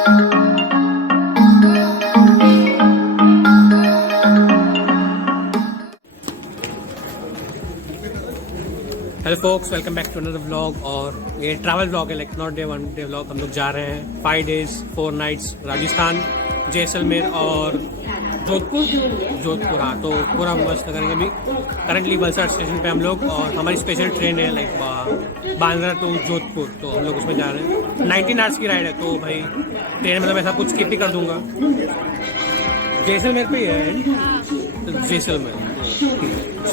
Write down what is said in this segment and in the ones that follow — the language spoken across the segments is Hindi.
Hello folks, welcome back to another vlog. और ये ट्रैवल व्लॉग है, like not day one day vlog. हम लोग जा रहे हैं 5 days 4 nights राजस्थान, जैसलमेर और जोधपुर। हाँ, तो पूरा मस्त करेंगे। अभी करंटली वलसाड स्टेशन पे हम लोग, और हमारी स्पेशल ट्रेन है लाइक बांद्रा टू जोधपुर, तो हम लोग उसमें जा रहे हैं। 19 hours की राइड है, तो भाई ट्रेन मतलब ऐसा कुछ स्किप ही कर दूंगा। जैसलमेर पे ही है, तो जैसलमेर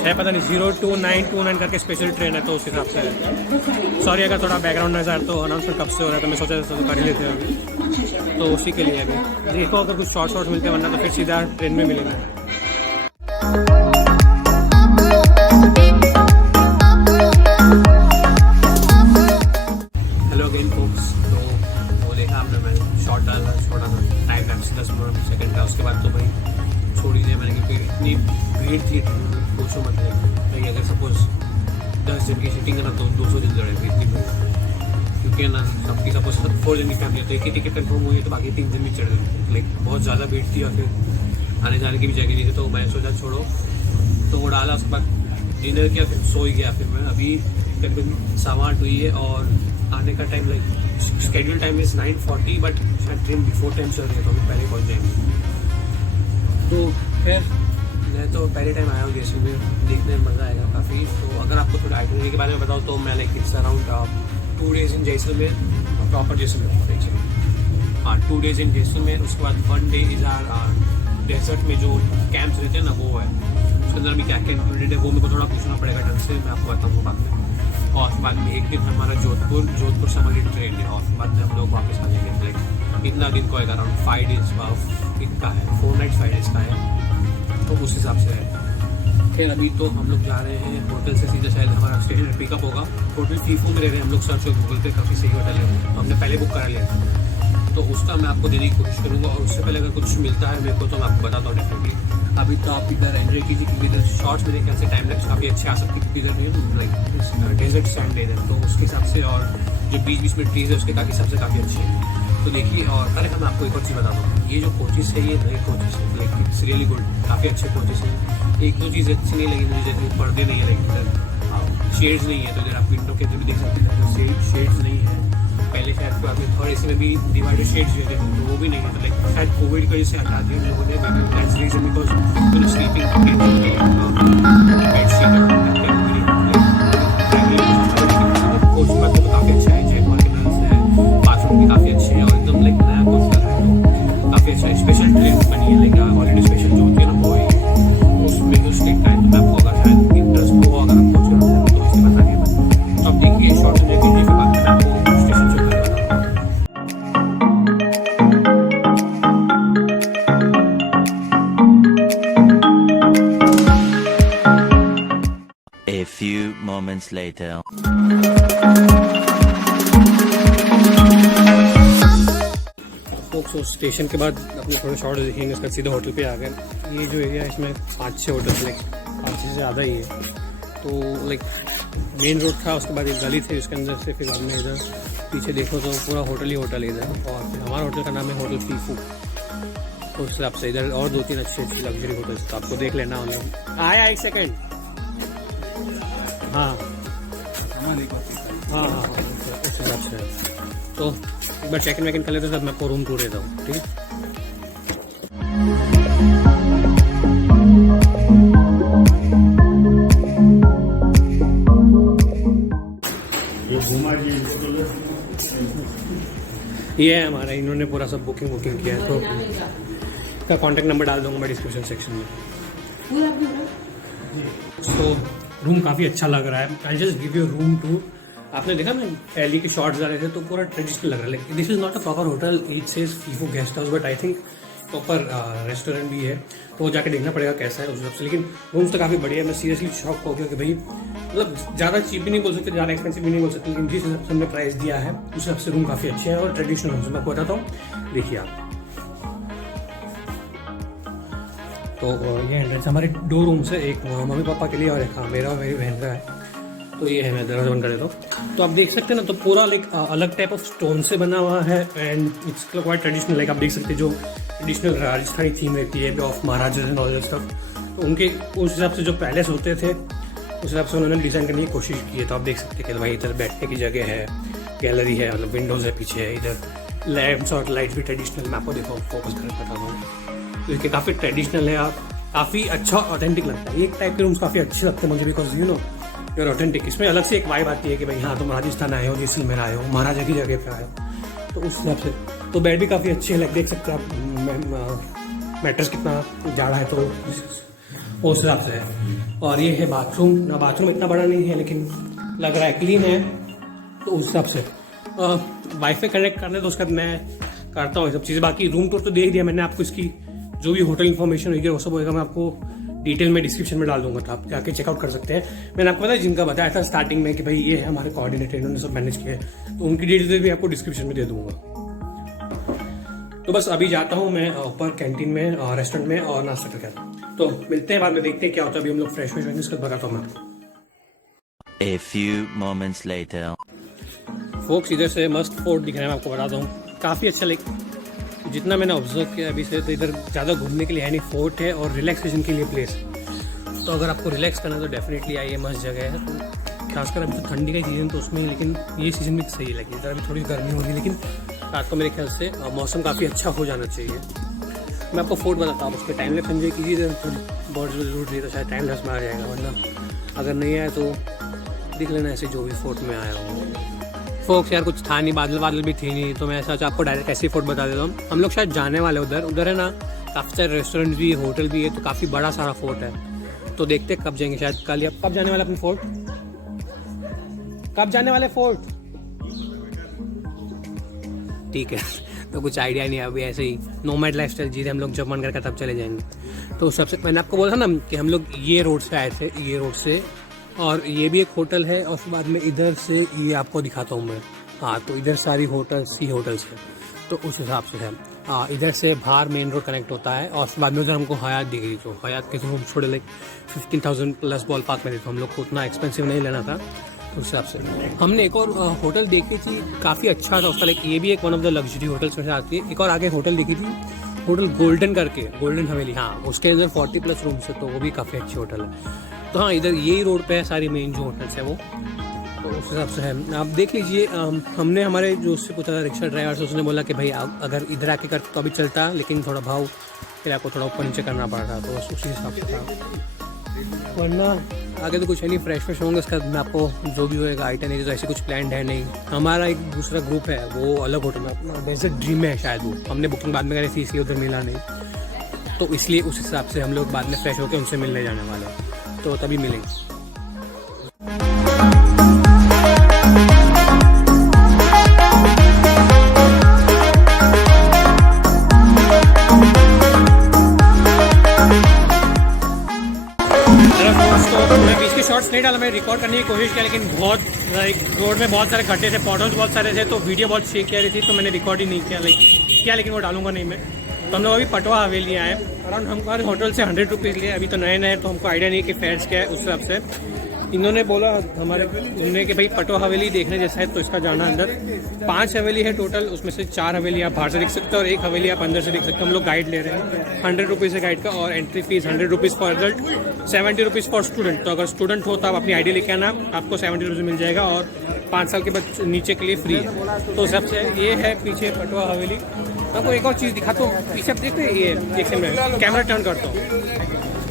है, पता नहीं 02929 करके स्पेशल ट्रेन है, तो उस हिसाब से है। सॉरी अगर थोड़ा बैकग्राउंड नजर आ, तो अनाउंसमेंट कब से हो रहा है, तो मैं सोचा तो कर ही लेते हैं अभी, तो उसी के लिए अभी देखो अगर कुछ शॉर्ट मिलते हैं, वरना तो फिर सीधा ट्रेन में मिलेंगे। हेलो अगेन फोक्स, तो वो देखा आपने, मैंने शॉर्ट डाला, छोटा सा टाइम लैप्स 10 सेकंड का। उसके बाद तो भाई छोड़ ही दिया मैंने, क्योंकि इतनी भीड़ थी, पूछो मत। भाई अगर सपोज 10 जन की सीटिंग है ना, तो 200 जन लड़े इतनी भीड़, क्योंकि ना सबकी सपोज 4 जन की फैमिली है, तो एक ही टिकट कन्फर्म हुई है, तो बाकी 3 जन भी चढ़ गए। लाइक बहुत ज़्यादा भीड़ थी, और फिर आने जाने की भी जगह नहीं थी, तो मैं सोचा छोड़ो, तो वो डाला। उसके बाद डिनर किया, फिर सो ही गया। फिर मैं अभी करीबन 8:15 हुई है, और आने का time like schedule time is 9:40, but शायद ट्रेन बिफोर टाइम चल रही है, तो अभी पहले पहुँच जाएंगे। तो फिर मैं तो पहले टाइम आया हूँ जैसलमेर, देखने में मज़ा आएगा काफ़ी। तो अगर आपको थोड़ा आइटनरी के बारे में बताऊँ, तो मैं like it's around 2 days in Jaisalmer, proper Jaisalmer. हाँ, 2 days इन जैसलमेर। उसके बाद 1 day इज़ आर डेजर्ट में जो कैंप्स रहते हैं ना, वो है। उसके अंदर भी क्या क्या इंक्लूडेड है, वो मेरे को थोड़ा पूछना पड़ेगा ढंग से, मैं आपको बताऊँगा बाद में। और उसके बाद में एक दिन हमारा जोधपुर से हमारी ट्रेन है, और उसके बाद में हम लोग वापस आ जाएंगे। लाइक इतना दिन को अराउंड 5 days इतना है, 4 nights 5 days का है, तो उस हिसाब से है। फिर अभी तो हम लोग जा रहे हैं होटल से सीधा, शायद हमारा स्टेशन पिकअप होगा। होटल फीफू में रह रहे हैं हम लोग, सर्च गूगल पे, काफ़ी सही होटल है, तो हमने पहले बुक करा लिया था, तो उसका मैं आपको देने की कोशिश करूँगा। और उससे पहले अगर कुछ मिलता है मेरे को, तो मैं आपको बताता हूँ डेफिनेटली। अभी तो आप इधर एंजॉय कीजिए, क्योंकि इधर शॉर्ट्स मेरे ख्याल से टाइम लैप्स काफ़ी अच्छे आ सकती है, क्योंकि इधर लाइक डेजर्ट सैंड है, तो उसके हिसाब से, और जो बीच में ट्रीज है उसके हिसाब से काफ़ी अच्छी है। तो देखिए, और पहले मैं आपको एक और चीज़ बता दूँ, ये जो कोचेस है, ये नए कोचेस है, लाइक इट्स रियली गुड, काफ़ी अच्छे कोचेस हैं। एक दो चीज़ अच्छी नहीं लगी मुझे, जैसे पर्दे नहीं है, लाइक इधर शेड्स नहीं है, तो इधर आप विंडो के अंदर भी देख सकते हैं, तो शेड्स नहीं है। पहले शायद तो आपने थर्ड एसी में भी डिवाइडेड शेड्स जो थे, तो वो भी नहीं है, तो लाइक शायद कोविड की वजह से हटा दिया लोगों ने, दैट्स रीजन, बिकॉज कोच का तो काफ़ी अच्छा है, चेक ऑर्गेनाइज है, बाथरूम भी काफ़ी अच्छे है, और एकदम लाइक नया कोच लग रहा है, तो काफ़ी अच्छा है। स्पेशल ट्रेन बनी है, लाइक ऑलरेडी स्पेशल जो होती है ना, वो उसमें जो स्टेट का है, तो मैं आपको अगर शायद इंटरेस्ट हो, अगर आप कोच करना चाहते हो, तो इसके बता दिए। तो आप देखिए शॉर्ट में देखिए, फिर बाद में मैं आपको स्टेशन से बताऊँगा। A few moments later. Folks station के बाद अपने थोड़े शॉर्ट देखेंगे, उसका सीधा होटल पे आ गए। ये जो एरिया है, इसमें 5-6 होटल, लाइक 5 से ज़्यादा ही है। तो लाइक मेन रोड था, उसके बाद एक गली थी, उसके अंदर से फिर हमने इधर पीछे देखो तो पूरा होटल ही होटल है इधर। और फिर हमारा होटल का नाम है होटल फीफू, तो उस हिसाब से इधर और 2-3 अच्छे लग्जरी होटल्स, तो आपको देख लेना ऑनलाइन। आया 1 सेकेंड। हाँ हाँ हाँ, उस हिसाब से। तो एक बार चेक इन वेक इन कर लेते, तब मैं आपको रूम टूर देता हूँ, ठीक है। ये है हमारा, इन्होंने पूरा सब बुकिंग किया है, तो इसका कॉन्टैक्ट नंबर डाल दूंगा मैं डिस्क्रिप्शन सेक्शन में। तो रूम काफ़ी अच्छा लग रहा है। I just give U room tour. आपने देखा मैं पहले के शॉर्ट्स डाले थे, तो पूरा ट्रेडिशनल लग रहा है, like this is not a proper hotel, it says Fifu guest house, but I think proper restaurant भी है, तो वो जाके देखना पड़ेगा कैसा है उस हिसाब से। लेकिन रूम्स तो काफ़ी बढ़िया है। मैं सीरियसली शॉक हो गया कि भाई मतलब ज़्यादा चीप भी नहीं बोल सकते, ज़्यादा एक्सपेंसिव भी नहीं बोल सकते, लेकिन जिस हिसाब से हमने प्राइस दिया है उस हिसाब से रूम काफ़ी अच्छे हैं और ट्रेडिशनल रूम्स। मैं आपको बताता हूँ, देखिए आप। तो ये एंट्रेंस, हमारे 2 रूम्स है, एक मम्मी पापा के लिए और एक हाँ मेरा और मेरी बहन का है। तो ये है, मैं दरवाजा बंद कर देता हूँ। तो आप देख सकते हैं ना, तो पूरा लाइक अलग टाइप ऑफ स्टोन से बना हुआ है and it's quite traditional. Like आप देख सकते हैं जो ट्रेडिशनल राजस्थानी थीम रहती है of Maharaja and all stuff, तो उनके उस हिसाब से जो पैलेस होते थे उस हिसाब से उन्होंने डिज़ाइन करने की कोशिश की है। तो आप देख सकते हैं कि भाई इधर बैठने की जगह है, गैलरी है, मतलब विंडोज़ है पीछे है, इधर लैम्प्स और लाइट्स भी ट्रेडिशनल। मैं आपको देखो फोकस करके बता दूँ, तो ये काफ़ी ट्रेडिशनल है, आप काफ़ी अच्छा ऑथेंटिक लगता है। एक टाइप के रूम्स काफ़ी अच्छे लगते हैं मुझे, because you know you're authentic. इसमें अलग से एक वाइब आती है कि भाई हाँ तुम राजस्थान आए हो, जैसलमेर आए हो, महाराजा की जगह पे आए हो, तो उस हिसाब से। तो बेड भी काफ़ी अच्छे है, देख सकते हैं आप मैट्रेस कितना जाड़ा है, तो उस हिसाब से है। और ये है बाथरूम ना, बाथरूम इतना बड़ा नहीं है लेकिन लग रहा है क्लीन है, तो उस हिसाब से। वाईफाई कनेक्ट करना है तो उसका मैं करता हूँ ये सब चीज़ें। बाकी रूम टूर तो देख दिया मैंने आपको, इसकी जो भी होटल इन्फॉर्मेशन होगी वो सब होगा, मैं आपको डिटेल में डिस्क्रिप्शन में डाल दूंगा, तो आप जाके चेकआउट कर सकते हैं। मैंने आपको पता है जिनका बताया था स्टार्टिंग में कि भाई ये है हमारे कोऑर्डिनेटर, इन्होंने सब मैनेज किया है, तो उनकी डिटेल्स भी आपको डिस्क्रिप्शन में दे दूंगा। तो बस अभी जाता हूँ मैं ऊपर कैंटीन में और रेस्टोरेंट में और नाश्ता करके आता हूँ। तो मिलते हैं बाद में, देखते हैं क्या होता है। अभी हम लोग फ्रेश हो जाएंगे, इसके बाद बताता हूँ मैं आपको। A few moments later. Folks इधर से मस्त फोर्ट दिख रहा है, मैं आपको बताता हूँ, काफ़ी अच्छा। लाइक जितना मैंने ऑब्जर्व किया अभी से, तो इधर ज़्यादा घूमने के लिए है नहीं, फोर्ट है और रिलैक्सेशन के लिए प्लेस। तो अगर आपको रिलैक्स करना है तो डेफिनेटली आइए, मस्त जगह है। तो खासकर अभी तो ठंडी का सीज़न तो उसमें, लेकिन ये सीज़न भी सही लगी। इधर अभी थोड़ी गर्मी हो रही है, लेकिन रात को मेरे ख्याल से मौसम काफ़ी अच्छा हो जाना चाहिए। मैं आपको फोर्ट बताता हूँ, उस पर टाइम लैप्स एंजॉय कीजिए। इधर थोड़ी बहुत जरूर रही तो शायद टाइम लैप्स में आ जाएगा, वरना अगर नहीं आया तो देख लेना ऐसे जो भी फोर्ट में आया हो। फोक्स यार कुछ था नहीं, बादल भी थी नहीं, तो मैं ऐसा आपको डायरेक्ट ऐसे फोर्ट बता देता हूँ। हम लोग शायद जाने वाले उधर है ना, काफ़ी सारे रेस्टोरेंट भी, होटल भी है, तो काफ़ी बड़ा सारा फोर्ट है। तो देखते कब जाएंगे, शायद कल या कब जाने वाले अपने फोर्ट, कब जाने वाले फोर्ट, ठीक है। तो कुछ आइडिया नहीं है अभी, ऐसे ही नोमैड लाइफस्टाइल जी रहे हम लोग, जब मन करके तब चले जाएंगे। तो सबसे मैंने आपको बोला था ना कि हम लोग ये रोड से आए थे, ये रोड से, और ये भी एक होटल है, और उसके बाद में इधर से ये आपको दिखाता हूँ मैं। हाँ, तो इधर सारी होटल्स ही होटल्स है, तो उस हिसाब से है। हाँ, इधर से बाहर मेन रोड कनेक्ट होता है, और उसके बाद में उधर हमको हयात दिख रही, तो हयात के रूम छोड़े लाइक 15,000 प्लस बॉल पार्क में थे, तो हम लोग को उतना एक्सपेंसिव नहीं लेना था उस हिसाब से। हमने एक और होटल देखी थी, काफ़ी अच्छा था उसका, लाइक ये भी एक one of the luxury hotels में से आती है। एक और आगे होटल देखी थी, होटल गोल्डन करके, गोल्डन हवेली, हाँ, उसके अंदर 40 प्लस रूम्स है, तो वो भी काफ़ी अच्छी होटल है। तो हाँ, इधर यही रोड पे है सारी मेन जो होटल्स है वो, तो उस हिसाब से है। आप देख लीजिए, हमने हमारे जो उससे पूछा था रिक्शा ड्राइवर से, उसने बोला कि भाई अगर इधर आके करते तो अभी चलता, लेकिन थोड़ा भाव फिर आपको थोड़ा ऊपर नीचे करना पड़ रहा, तो बस उसी हिसाब से था। वरना आगे तो कुछ है नहीं, फ्रेश होंगे, उसके बाद मैं आपको जो भी होएगा आइटन, तो ऐसे कुछ प्लान है नहीं। हमारा एक दूसरा ग्रुप है, वो अलग होटल में, अपना डेजर्ट ड्रीम है शायद, वो हमने बुकिंग बाद में करी थी, इसलिए उधर मिला नहीं, तो इसलिए उस हिसाब से हम लोग बाद में फ्रेश होकर उनसे मिलने जाने वाले हैं, तो तभी मिलेंगे। मैं बीच के शॉर्ट्स नहीं डाला, मैं रिकॉर्ड करने की कोशिश किया, लेकिन बहुत लाइक रोड में बहुत सारे खड्डे थे, पॉटल्स बहुत सारे थे, तो वीडियो बहुत शेक किया रही थी, तो मैंने रिकॉर्ड ही नहीं किया, लेकिन वो डालूंगा नहीं मैं। तो हम लोग अभी पटवा हवेली आए, अराउंड हमको हर होटल से 100 रुपीज़ लिए। अभी तो नए नए, तो हमको आइडिया नहीं कि फेयर्स क्या है, उस हिसाब से इन्होंने बोला हमारे उन्होंने कि भाई पटवा हवेली देखने जैसा है, तो इसका जाना अंदर। 5 हवेली है टोटल, उसमें से 4 हवेली आप बाहर से देख सकते हो और 1 हवेली आप अंदर से देख सकते हो। हम लोग गाइड ले रहे हैं, 100 रुपीज़ है गाइड का, और entry fees 100 rupees for adult, 70 rupees for student. तो अगर स्टूडेंट हो तो आप अपनी आईडी लेके आना, आपको 70 रुपीज़ मिल जाएगा, और 5 साल के बाद नीचे के लिए फ्री है। तो सबसे ये है पीछे पटवा हवेली। आपको एक और चीज़ दिखाता हूँ, पीछे आप देखते हैं, ये एक सेकंड में कैमरा टर्न करता हूँ,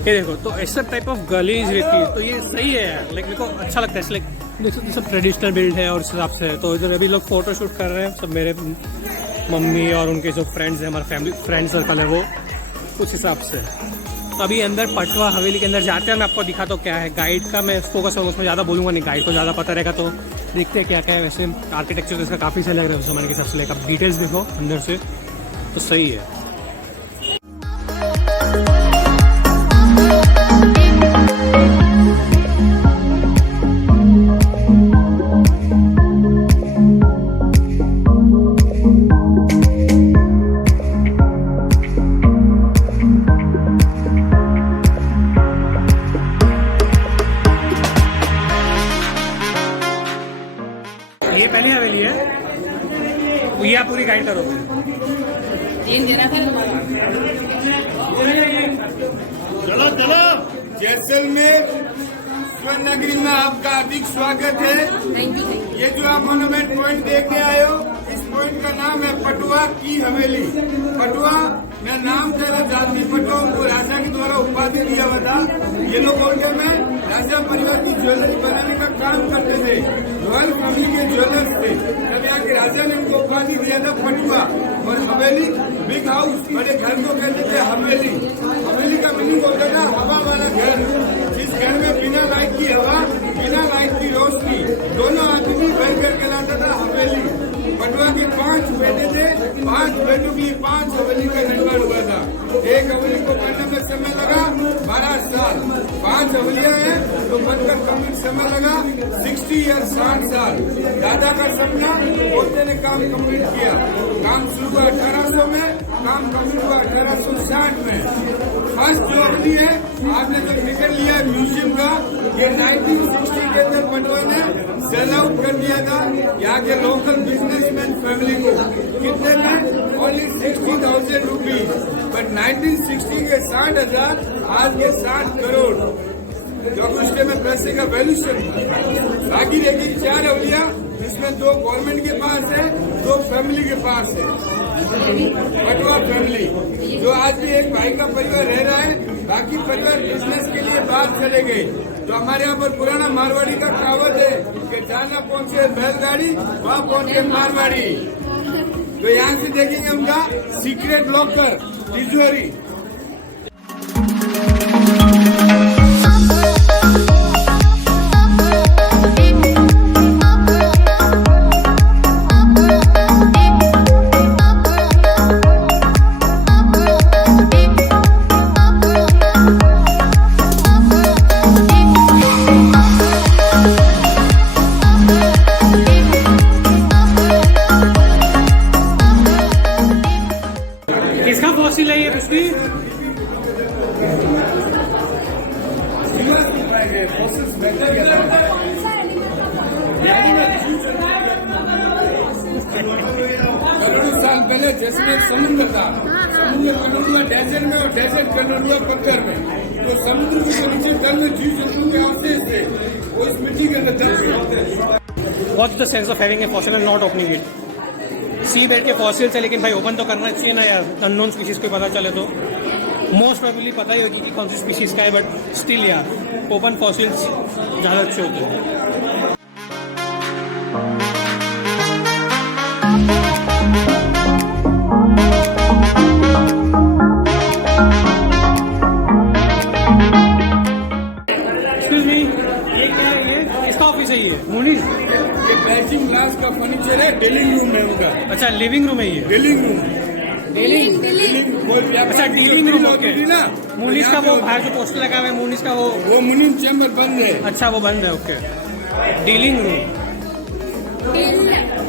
ये देखो, तो ऐसा टाइप ऑफ गलीज रहती है, तो ये सही है यार, लाइक मेरे को अच्छा लगता है। लाइक देखो सब ट्रेडिशनल बिल्ड है और इस हिसाब से है। तो इधर अभी लोग फोटो शूट कर रहे हैं, सब मेरे मम्मी और उनके जो फ्रेंड्स हैं, हमारा फैमिली फ्रेंड सर्कल है, वो उस हिसाब से। तो अभी अंदर पटवा हवेली के अंदर जाते हैं, मैं आपको दिखाता हूँ क्या है। गाइड का मैं फोकस होगा, उसमें ज़्यादा बोलूँगा नहीं, गाइड को ज़्यादा पता रहेगा, तो देखते हैं क्या क्या है। वैसे आर्किटेक्चर तो इसका काफ़ी सही लग रहा है उस ज़माने के हिसाब से, लाइक आप डिटेल्स देखो अंदर से, तो सही है। करोगे? 3 दे रहा था तुम्हारा। चलो चलो, जैसलमेर स्वर्ण नगरी में आपका हार्दिक स्वागत है। Thank you. ये जो आप मोन्यूमेंट पॉइंट देखने आए हो, इस पॉइंट का नाम है पटवा की हवेली। पटवा मैं नाम तेरा जाति पटवा को राजा के द्वारा उपाधि दिया हुआ था। ये लोग बोलते में राजा परिवार की ज्वेलरी बनाने का काम करते थे, रॉयल फैमिली के ज्वेलर्स थे। तब यहाँ के राजा ने इनको उपाधि दिया था पटवा। और हवेली बिग हाउस, बड़े घर को कहते थे हवेली। हवेली का मीनिंग होता था हवा वाला घर, जिस घर में बिना लाइट की हवा, बिना लाइट की रोशनी, दोनों आदमी बैठकर कहलाता था हवेली। पटवा के 5 बेटे थे, 5 बेटों की 5 हवेली का निर्माण हुआ था। एक हवेली को बनने में समय लगा 12 साल, 5 हवेलियां हैं तो बनकर कंप्लीट समय लगा 60 या 60 साल। दादा का सपना, पोते ने काम कंप्लीट किया। काम शुरू हुआ 1800 में, काम कंप्लीट हुआ 1860 में। फर्स्ट जो हवेली है, आपने जो टिकट लिया है म्यूजियम का, ये 1960 के अंदर पटवा ने सेल आउट कर दिया था यहाँ के लोकल बिजनेसमैन फैमिली को। कितने में? Only 60,000 rupees. बट 1960 के 60,000, आज के 60 करोड़, जो उस टाइम में पैसे का वैल्यूशन था। बाकी देखिए 4 हवेलियां, जिसमें 2 गवर्नमेंट के पास है, 2 फैमिली के पास है। पटवा फैमिली, जो आज भी एक भाई का परिवार रह रहा है, बाकी परिवार बिजनेस के लिए बाहर चले गए। तो हमारे यहाँ पर पुराना मारवाड़ी का कहावत है कि जाना पहुंचे बैलगाड़ी, वहाँ पहुंच के मारवाड़ी। तो यहाँ से देखेंगे उनका सीक्रेट लॉकर, तिजोरी। किसका फॉसिल है ये पुष्पी? करोड़ों साल पहले जैसलमेर समुद्र था, समुद्र कलर हुआ डेजर्ट में और डेजर्ट कलर हुआ पत्थर में। तो समुद्र के नीचे तल में जीव जंतु के अवशेष थे, वो इस मिट्टी के अंदर दबे होते हैं। What's the sense of having a fossil and not opening it? Seabed के फॉसिल्स है, लेकिन भाई ओपन तो करना चाहिए ना यार, अननोन स्पीशीज को पता चले तो। मोस्ट प्रोबेबली पता ही होगी कि कौन सी स्पीशीज का है, बट स्टिल यार ओपन फॉसिल्स ज़्यादा अच्छे होते हैं। एक्सक्यूज मी, ये क्या है? ये किसका ऑफिस है ये? मुनीस? ये बैचिंग ग्लास का फर्नीचर है, डीलिंग रूम है उनका। अच्छा, लिविंग रूम है ये? डीलिंग रूम, डीलिंग अच्छा, डीलिंग रूम। ओके, ना मुनीस का वो बाहर जो पोस्टर लगा हुआ है, मुनीस का वो मुनीस चैम्बर बंद है। अच्छा, वो बंद है। Okay, dealing room.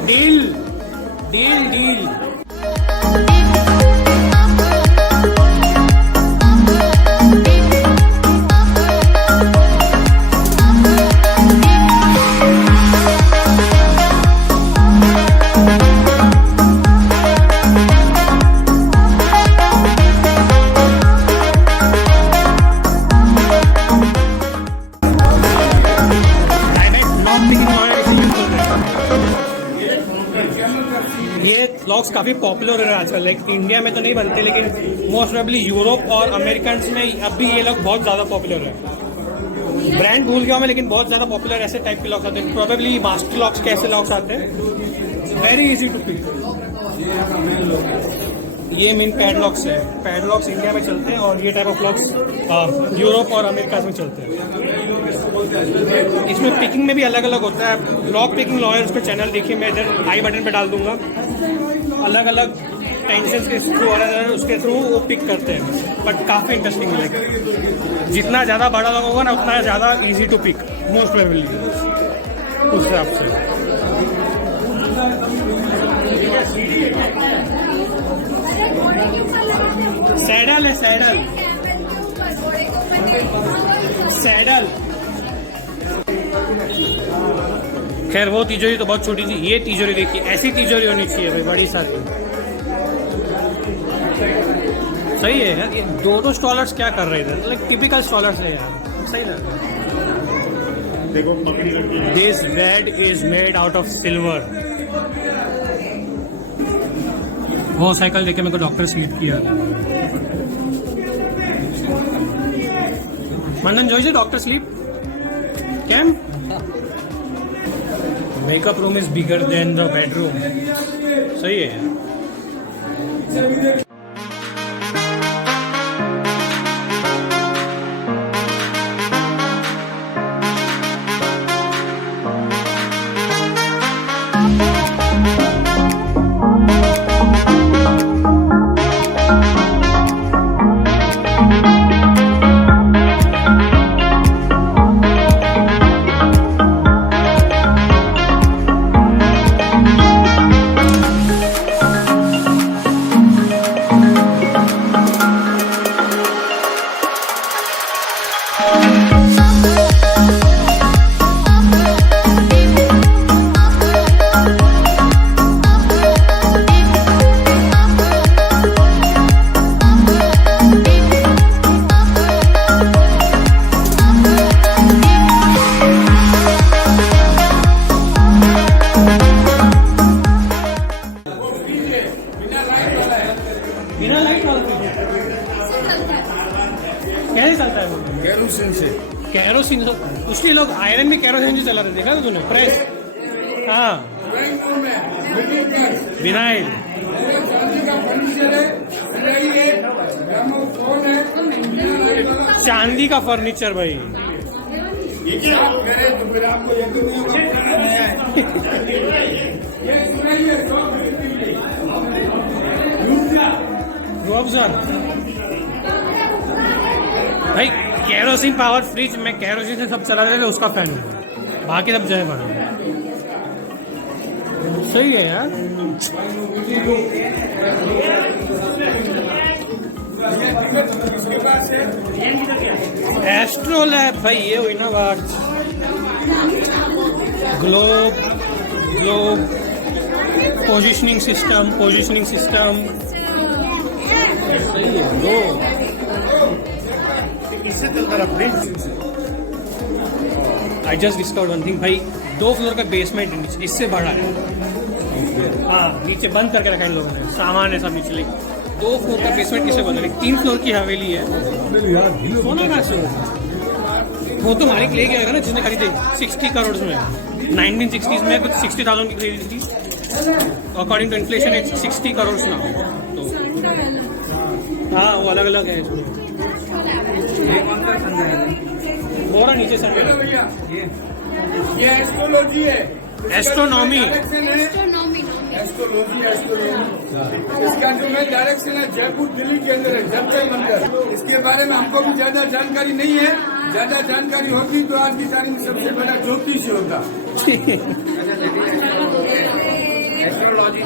Deal deal deal. ये लॉक्स काफ़ी पॉपुलर है आजकल, लाइक इंडिया में तो नहीं बनते, लेकिन मोस्ट प्रोबेबली यूरोप और अमेरिकन में अब भी ये लॉक बहुत ज़्यादा पॉपुलर है। ब्रांड भूल गया मैं, लेकिन बहुत ज़्यादा पॉपुलर ऐसे टाइप के लॉक्स आते हैं। प्रोबेबली मास्टर लॉक्स के ऐसे लॉक्स आते हैं, वेरी इजी टू पिक। ये मेन पैडलॉक्स है, पैडलॉक्स इंडिया में चलते हैं, और ये टाइप ऑफ लॉक्स यूरोप और अमेरिका में चलते हैं। इसमें पिकिंग में भी अलग अलग होता है। लॉक पिकिंग लॉयर्स का चैनल देखिए, मैं इधर आई बटन पे डाल दूंगा। अलग अलग टेंशन के थ्रू, अलग उसके थ्रू वो पिक करते हैं, बट काफ़ी इंटरेस्टिंग है। जितना ज़्यादा बड़ा लॉक होगा ना, उतना ज़्यादा easy to pick most probably उस हिसाब से। सैडल है, सैडल सैडल। खैर वो तिजोरी तो बहुत छोटी थी, ये तिजोरी देखिए, ऐसी तिजोरी होनी चाहिए भाई, बड़ी सारी। सही है यार, ये दो स्टॉलर्स क्या कर रहे थे, लाइक टिपिकल स्टॉलर्स है यार, सही लग रहा है। देखो पकड़ी रखी है। This bed is made out of silver. वो साइकिल देखे मेरे को डॉक्टर स्लीप किया। मंदन જોઈ છે ડોક્ટર સ્લીપ કેમ? Makeup room is bigger than the bedroom. सही है। बिना लाइट वाला कैसे चलता है वो? केरोसिन से। कैरोसिन तो उसलिए लोग आयरन में कैरोसिन जो चला रहे, देखा था तूने? प्रेस। हाँ, विनाइल। चांदी का फर्नीचर भाई। ये क्या करे तो फिर आपको यकीन नहीं होगा। भाई कैरोसिन पावर फ्रिज में कैरोसिन से सब चला रहे थे, उसका फैन हूँ, बाकी सब जय बना। सही है यार। एस्ट्रो लैब भाई, ये हुई ना बात। Globe positioning system. सही है। दो इससे चलता रहा fridge. I just discovered one thing भाई, 2 फ्लोर का बेसमेंट इससे बड़ा है। हाँ, नीचे बंद करके रखा इन लोगों ने, सामान है सब नीचे। 2 फ्लोर का बेसमेंट किसे बोल रहे? 3 फ्लोर की हवेली है। सोना कहाँ से होगा? वो तो मालिक ले गया ना जिसने खरीदी 60 करोड़ में। 1960s में कुछ 60,000 की खरीदी थी। According to inflation it's 60 crore ना। तो हाँ, वो अलग अलग है इसमें। और नीचे सर ये एस्ट्रोलॉजी है। एस्ट्रोनॉमी। एस्ट्रोलॉजी इसका जो है डायरेक्शन है जयपुर दिल्ली के अंदर है, जबसे मंदिर। इसके बारे में हमको भी ज्यादा जानकारी नहीं है। ज्यादा जानकारी होती तो आज की तारीख में सबसे बड़ा ज्योतिष होता। एस्ट्रोलॉजी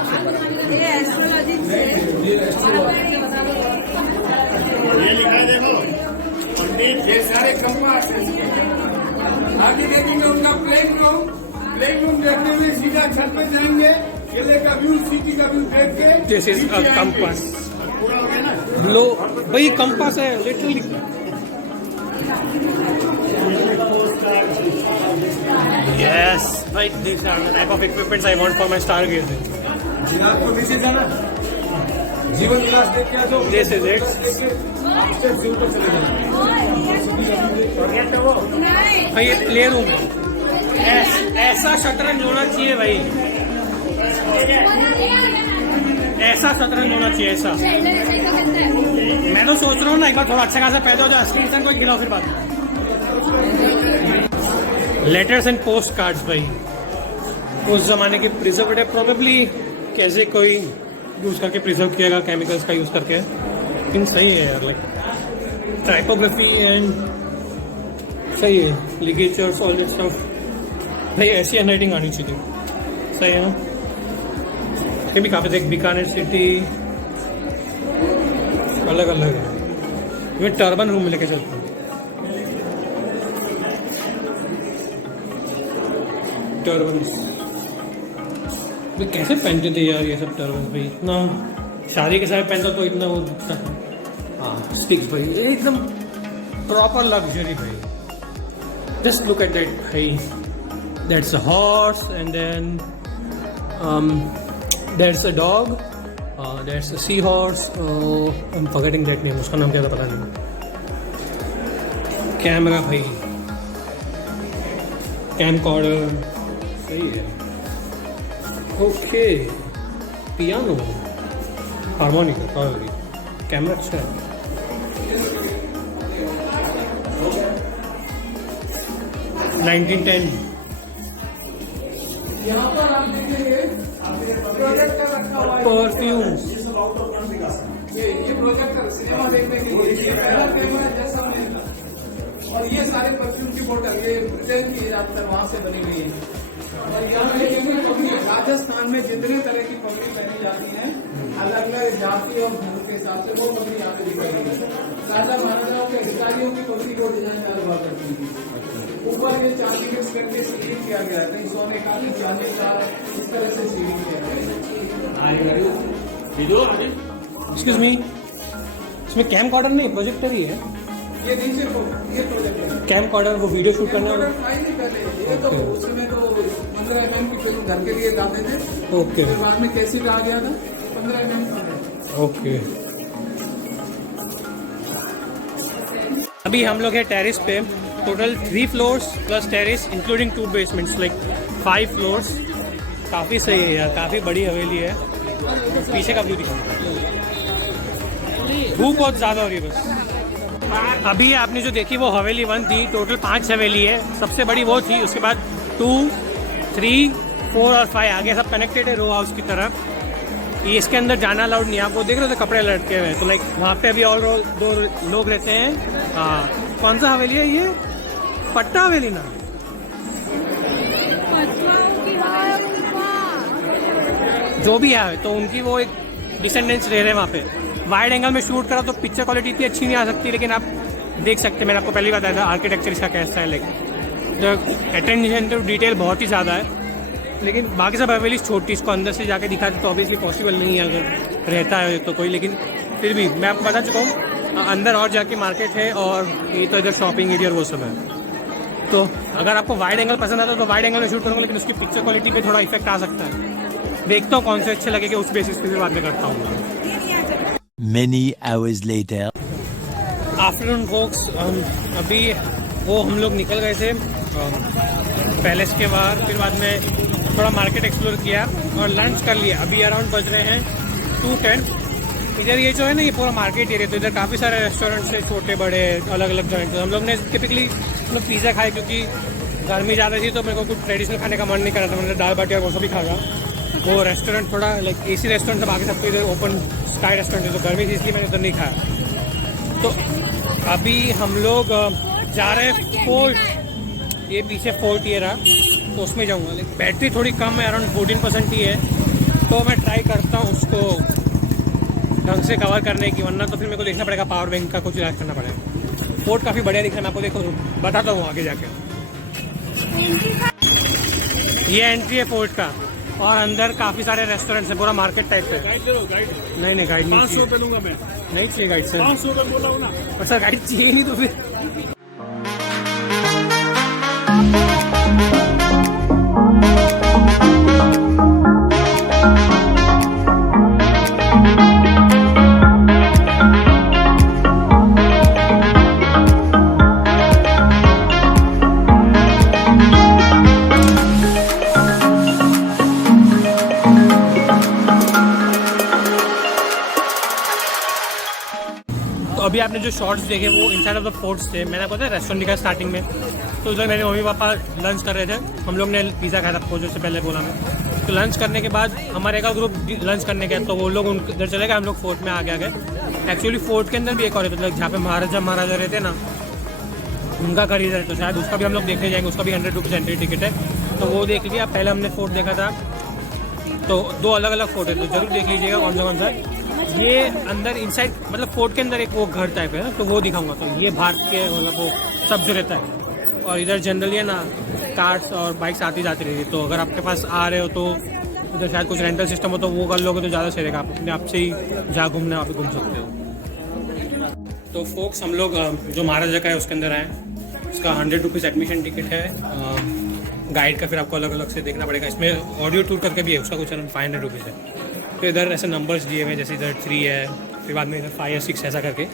ये लिखा है देखो पंडित। ये सारे कंपास हैं इसके। आगे देखेंगे उनका प्लेन रूम देखने में सीधा छत पे जाएंगे। किले का व्यू, सिटी का व्यू देख के दिस इज अ कंपास। लो भाई, कंपास है लिटरली। यस भाई, this are the type of equipments I want for my star gazing. आपको नीचे जाना, जीवन क्लास देख के आ जाओ। This is it. भाई ये प्ले रूम है। ऐसा शतरंज होना चाहिए भाई, ऐसा शतरंज होना चाहिए। ऐसा मैं तो सोच रहा हूँ ना, एक बार थोड़ा अच्छा खासा पैदा हो जाए, असली इंसान को खिलाओ फिर बात। लेटर्स एंड पोस्ट कार्ड्स भाई, उस जमाने के प्रिजर्वेटिव प्रोबेबली कैसे कोई यूज करके प्रिजर्व किएगा, केमिकल्स का यूज करके। लेकिन सही है यार, लाइक टाइपोग्राफी एंड सही है, लिगेचर्स ऑल दिस स्टफ भाई। ऐसी हैंडराइटिंग आनी चाहिए। सही है ना? ये भी काफी देख, बीकानेर सिटी अलग अलग है। मैं टर्बन रूम में लेके चलता हूँ। टर्बन कैसे पहनते थे यार ये सब टर्बन भाई, इतना शादी के समय पहनता तो इतना वो दिखता था। हाँ स्टिक्स भाई, ये एकदम प्रॉपर लग्जरी भाई। जस्ट लुक एट दैट भाई, that's a horse and then that's a dog, that's a sea horse, I am forgetting that name, उसका नाम क्या था पता नहीं। कैमरा भाई, कैमकॉर्डर सही है। ओके, पियानो, हारमोनिका, कैमरा अच्छा है। यहाँ पर आप देखेंगे प्रोजेक्टर रखा हुआ है। परफ्यूम, ये प्रोजेक्टर सिनेमा देखने के लिए, ये पहला कैमरा है जैसा मैंने, और ये सारे परफ्यूम की बोतल ये ब्रिटेन की ज्यादातर वहाँ से बनी हुई है। और यहाँ देखेंगे पगड़ी, राजस्थान में जितने तरह की पगड़ी पहनी जाती है अलग अलग जाति और धर्म के हिसाब से, वो पगड़ी यहाँ पे दिखाई गई है। राजा महाराजाओं के अधिकारियों की पगड़ी को डिजाइन ज्यादा हुआ करती थी। ऊपर ये चांदी मिक्स करके सीलिंग किया गया है, कहीं सोने का कहीं चांदी का, इस तरह से सीलिंग किया गया है। एक्सक्यूज मी, इसमें कैमकॉर्डर नहीं प्रोजेक्टर ही है। ये नीचे को ये प्रोजेक्टर है। कैमकॉर्डर वो वीडियो शूट करना है। नहीं पहले ये तो उसमें तो 15 mm की फिल्म घर के लिए लाते थे। ओके फिर बाद में कैसेट आ गया था 15 mm का। ओके, अभी हम लोग है टेरेस पे। Total 3 floors plus terrace including 2 basements, like 5 floors. काफ़ी सही है यार, काफ़ी बड़ी हवेली है। पीछे का व्यू दिखा, धूप बहुत ज़्यादा हो रही है बस। अभी आपने जो देखी वो हवेली 1 थी। टोटल 5 हवेली है, सबसे बड़ी वो थी। उसके बाद 2, 3, 4 और 5 आगे सब कनेक्टेड है रो हाउस की तरफ। ये इसके अंदर जाना अलाउड नहीं है। आप वो देख रहे हो तो कपड़े लटके हुए हैं, तो लाइक वहाँ पे अभी और 2 लोग रहते हैं। हाँ, कौन सा हवेली है ये? पट्टा हवेली ना, जो भी है, तो उनकी वो एक डिसेंडेंट्स रह रहे हैं वहाँ पे। वाइड एंगल में शूट करा तो पिक्चर क्वालिटी इतनी अच्छी नहीं आ सकती, लेकिन आप देख सकते हैं। मैंने आपको पहले बताया था आर्किटेक्चर इसका कैसा है, लाइक अटेंशन टू डिटेल बहुत ही ज़्यादा है। लेकिन बाकी सब हवेली छोटी, इसको अंदर से जाके दिखा तो ऑब्वियसली पॉसिबल नहीं है अगर रहता है तो कोई। लेकिन फिर भी मैं आपको बता चुका हूँ, अंदर और जाके मार्केट है और ये तो इधर शॉपिंग एरिया और वो सब है। तो अगर आपको वाइड एंगल पसंद आता है तो वाइड एंगल में शूट करूँगा, लेकिन उसकी पिक्चर क्वालिटी पे थोड़ा इफेक्ट आ सकता है। देखता हूँ कौन से अच्छे लगेगा, उस बेसिस पे भी बात में करता हूँ। Many hours later. Afternoon folks, अभी वो हम लोग निकल गए थे पैलेस के बाहर, फिर बाद में थोड़ा मार्केट एक्सप्लोर किया और लंच कर लिया। अभी अराउंड बज रहे हैं 2:10। इधर ये जो है ना, ये पूरा मार्केट एरिया, तो इधर काफ़ी सारे रेस्टोरेंट्स है, छोटे बड़े अलग अलग जॉइंट। हम लोग ने टिपिकली मतलब पिज़्ज़ा खाए, क्योंकि गर्मी ज़्यादा थी तो मेरे को कुछ ट्रेडिशनल खाने का मन नहीं कर रहा था। मैंने दाल बाटी और वो सब भी खाया। वो रेस्टोरेंट थोड़ा लाइक एसी रेस्टोरेंट था, बाकी सबको इधर ओपन स्काई रेस्टोरेंट है, तो गर्मी थी इसलिए मैंने इधर नहीं खाया। तो अभी हम लोग जा रहे हैं फोर्ट, ये पीछे फोर्ट ये रहा, तो उसमें जाऊँगा। लेकिन बैटरी थोड़ी कम है, अराउंड 14% ही है, तो मैं ट्राई करता हूँ उसको ढंग से कवर करने की, वरना तो फिर मेरे को देखना पड़ेगा पावर बैंक का कुछ इलाज करना पड़ेगा। फोर्ट काफ़ी बढ़िया दिख रहा है, मैं आपको देखो बताता हूँ आगे जाके। ये एंट्री है फोर्ट का, और अंदर काफ़ी सारे रेस्टोरेंट्स है, पूरा मार्केट टाइप है। नहीं गाइड नहीं 500 रुपये लूंगा मैं। नहीं चाहिए गाइड सर। 500 रुपये बोला हूँ ना। पर सर गाइड चाहिए नहीं तो फिर। तो अभी आपने जो शॉर्ट्स देखे वो इनसाइड ऑफ द फोर्ट्स थे। मैंने आपको बताया रेस्टोरेंट दिखा स्टार्टिंग में, तो उधर मेरे मम्मी पापा लंच कर रहे थे। हम लोग ने पिज़्ज़ा खाया था आपको जैसे पहले बोला मैं। तो लंच करने के बाद हमारे एक ग्रुप लंच करने गया, तो वो लोग उधर चले गए, हम लोग फोर्ट में आगे आ गए। एक्चुअली फोर्ट के अंदर भी एक और है, मतलब जहाँ पे महाराजा रहते ना, उनका घर इधर है, तो शायद उसका भी हम लोग देखने जाएंगे। उसका भी 100 रुपीज़ एंट्री टिकट है, तो वो देख लिया। पहले हमने फोर्ट देखा था, तो 2 अलग अलग फोर्ट है, तो जरूर देख लीजिएगा कौन सा है। ये अंदर इनसाइड मतलब फोर्ट के अंदर एक वो घर टाइप है ना, तो वो दिखाऊंगा। तो ये भारत के मतलब वो सब जो रहता है, और इधर जनरली है ना कार्स और बाइक्स आती जाती रहती है। तो अगर आपके पास आ रहे हो तो उधर शायद कुछ रेंटल सिस्टम हो तो वो कर लोगे तो ज़्यादा सही रहेगा। आप अपने आप से ही जहाँ घूमना है वहाँ पे घूम सकते हो। तो फोक्स हम लोग जो महाराजा का है उसके अंदर आए। उसका 100 रुपीज़ एडमिशन टिकट है। गाइड का फिर आपको अलग अलग से देखना पड़ेगा। इसमें ऑडियो टूर करके भी है, उसका कुछ अराउंड 500 रुपीज़ है। तो इधर ऐसे नंबर्स दिए हुए हैं, जैसे इधर 3 है, फिर बाद में इधर 5 या 6 ऐसा करके।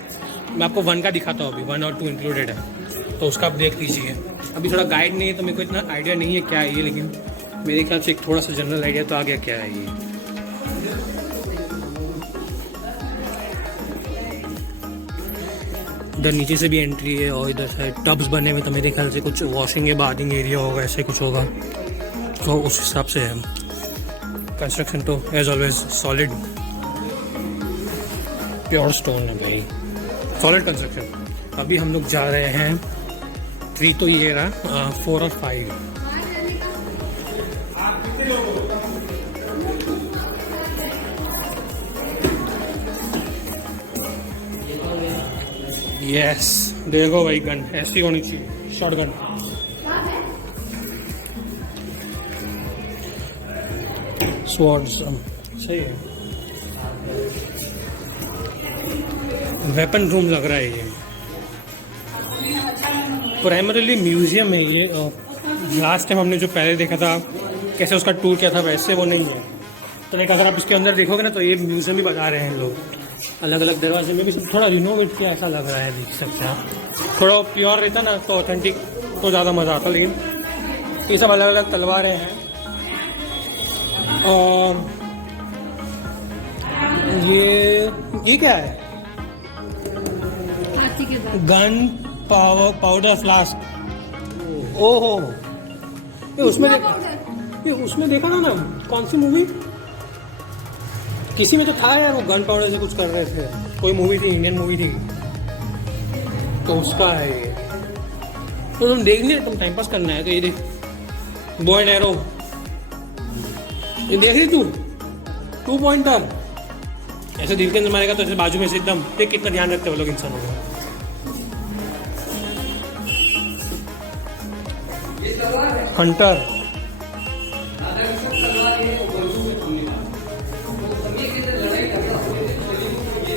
मैं आपको 1 का दिखाता हूँ अभी, 1 और 2 इंक्लूडेड है, तो उसका आप देख लीजिए। अभी थोड़ा गाइड नहीं है तो मेरे को इतना आइडिया नहीं है क्या है ये, लेकिन मेरे ख्याल से एक थोड़ा सा जनरल आइडिया तो आ गया क्या है ये। इधर नीचे से भी एंट्री है और इधर साइड टब्स बने हुए, तो मेरे ख्याल से कुछ वॉशिंग या बाथिंग एरिया होगा, ऐसे कुछ होगा। तो उस हिसाब से है। कंस्ट्रक्शन तो as always solid pure stone है भाई, सॉलिड कंस्ट्रक्शन। अभी हम लोग जा रहे हैं 3 तो ये रहा, 4 और 5। यस, देखो भाई गन ऐसी होनी चाहिए, शॉर्ट गन। स्वॉर्ड्स सही है। वेपन रूम लग रहा है ये। प्राइमरीली म्यूजियम है ये। लास्ट टाइम हमने जो पहले देखा था कैसे उसका टूर किया था, वैसे वो नहीं है। तो लाइक अगर आप इसके अंदर देखोगे ना तो ये म्यूजियम भी बता रहे हैं लोग। अलग अलग दरवाजे में भी थोड़ा रिनोवेट किया ऐसा लग रहा है, देख सकते हैं। थोड़ा प्योर रहता ना तो ऑथेंटिक तो ज़्यादा मज़ा आता, लेकिन ये सब अलग अलग तलवारें हैं। और ये क्या है? Gun powder flask. ओहो, ये उसमें देखा था ना, कौन सी मूवी, किसी में तो था यार, वो गन पाउडर से कुछ कर रहे थे। कोई मूवी थी, इंडियन मूवी थी, तो उसका है ये। तो तुम देख नहीं, तुम टाइम पास करना है तो ये देख, बॉय एंड एरो, ये देख रही तू, 2 पॉइंटर ऐसे दिल के अंदर मारेगा तो ऐसे बाजू में से एकदम। देख कितना ध्यान रखते हैं वो लोग इंसानों का। Hunter,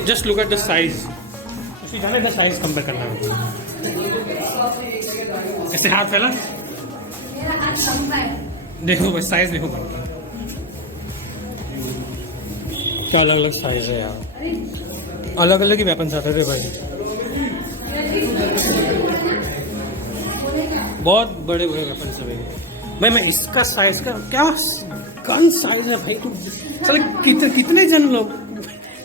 just look at the size. उसकी जाने का साइज कंपेयर करना है। ऐसे हाथ फैला, देखो बस साइज देखो, क्या अलग अलग साइज है यार, अलग अलग ही वेपन्स आते थे भाई, बहुत बड़े बड़े वेपन्स है भाई। मैं इसका साइज का क्या गन साइज है भाई। तू चल कितने जन लोग,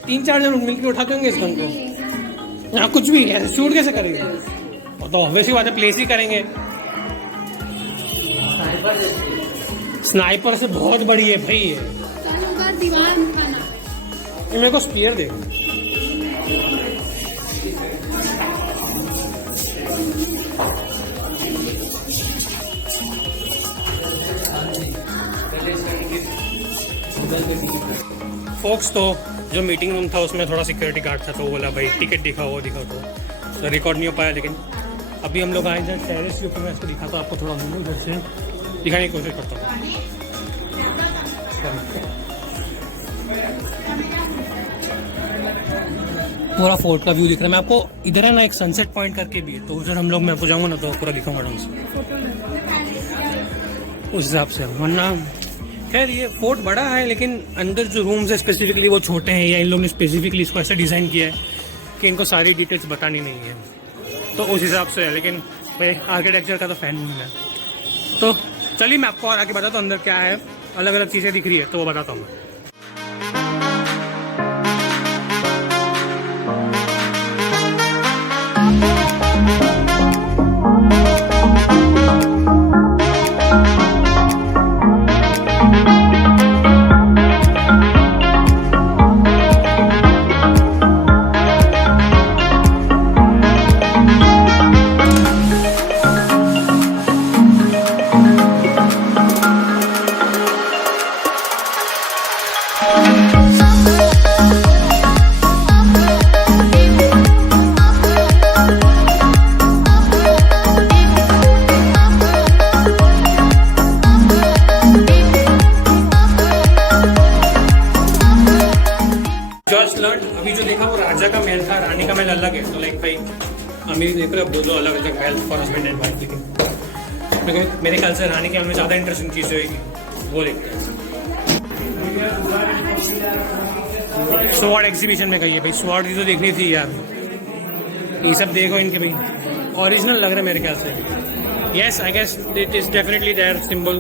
3-4 जन मिलकर उठाते होंगे इस गन को। यहाँ कुछ भी है, शूट कैसे करेंगे? और तो ऑब्वियसली बात है, प्लेस ही करेंगे। स्नाइपर से बहुत बड़ी है भाई ये। मेरे को स्पीयर दे। फोक्स तो जो मीटिंग रूम था उसमें थोड़ा सिक्योरिटी गार्ड था, तो वो बोला भाई टिकट दिखाओ, वो दिखाओ, तो रिकॉर्ड नहीं हो पाया। लेकिन अभी हम लोग आए इधर टेरेस के ऊपर, मैं इसको दिखाता हूँ आपको, थोड़ा घूमो इधर से दिखाने की कोशिश करता हूँ। पूरा फोर्ट का व्यू दिख रहा है। मैं आपको इधर है ना एक सनसेट पॉइंट करके भी है, तो उधर हम लोग, मैं आपको जाऊँगा ना तो पूरा दिखाऊंगा ढंग से उस हिसाब से। वरना खैर ये फोर्ट बड़ा है, लेकिन अंदर जो रूम्स है स्पेसिफिकली वो छोटे हैं, या इन लोगों ने स्पेसिफिकली इसको ऐसे डिज़ाइन किया है कि इनको सारी डिटेल्स बतानी नहीं है, तो उस हिसाब से है। लेकिन भाई आर्किटेक्चर का तो फैन हूँ मैं। तो चलिए मैं आपको और आगे बताता हूँ अंदर क्या है, अलग अलग चीज़ें दिख रही है तो वो बताता हूँ मैं। जस्ट लर्न अभी जो देखा वो राजा का महल था, रानी का महल अलग है। तो लाइक भाई अमीर देख रहे हो, दो अलग अलग महल फॉर हस्बैंड एंड वाइफ। लेकिन मेरे ख्याल से रानी के महल में ज़्यादा इंटरेस्टिंग चीज़ होगी, वो देखते हैं। स्वॉर्ड एग्जीबिशन में गई है भाई, स्वॉर्ड की तो देखनी थी यार। ये सब देखो इनके भाई, ओरिजिनल लग रहा है मेरे ख्याल से। Yes I guess it is definitely there symbol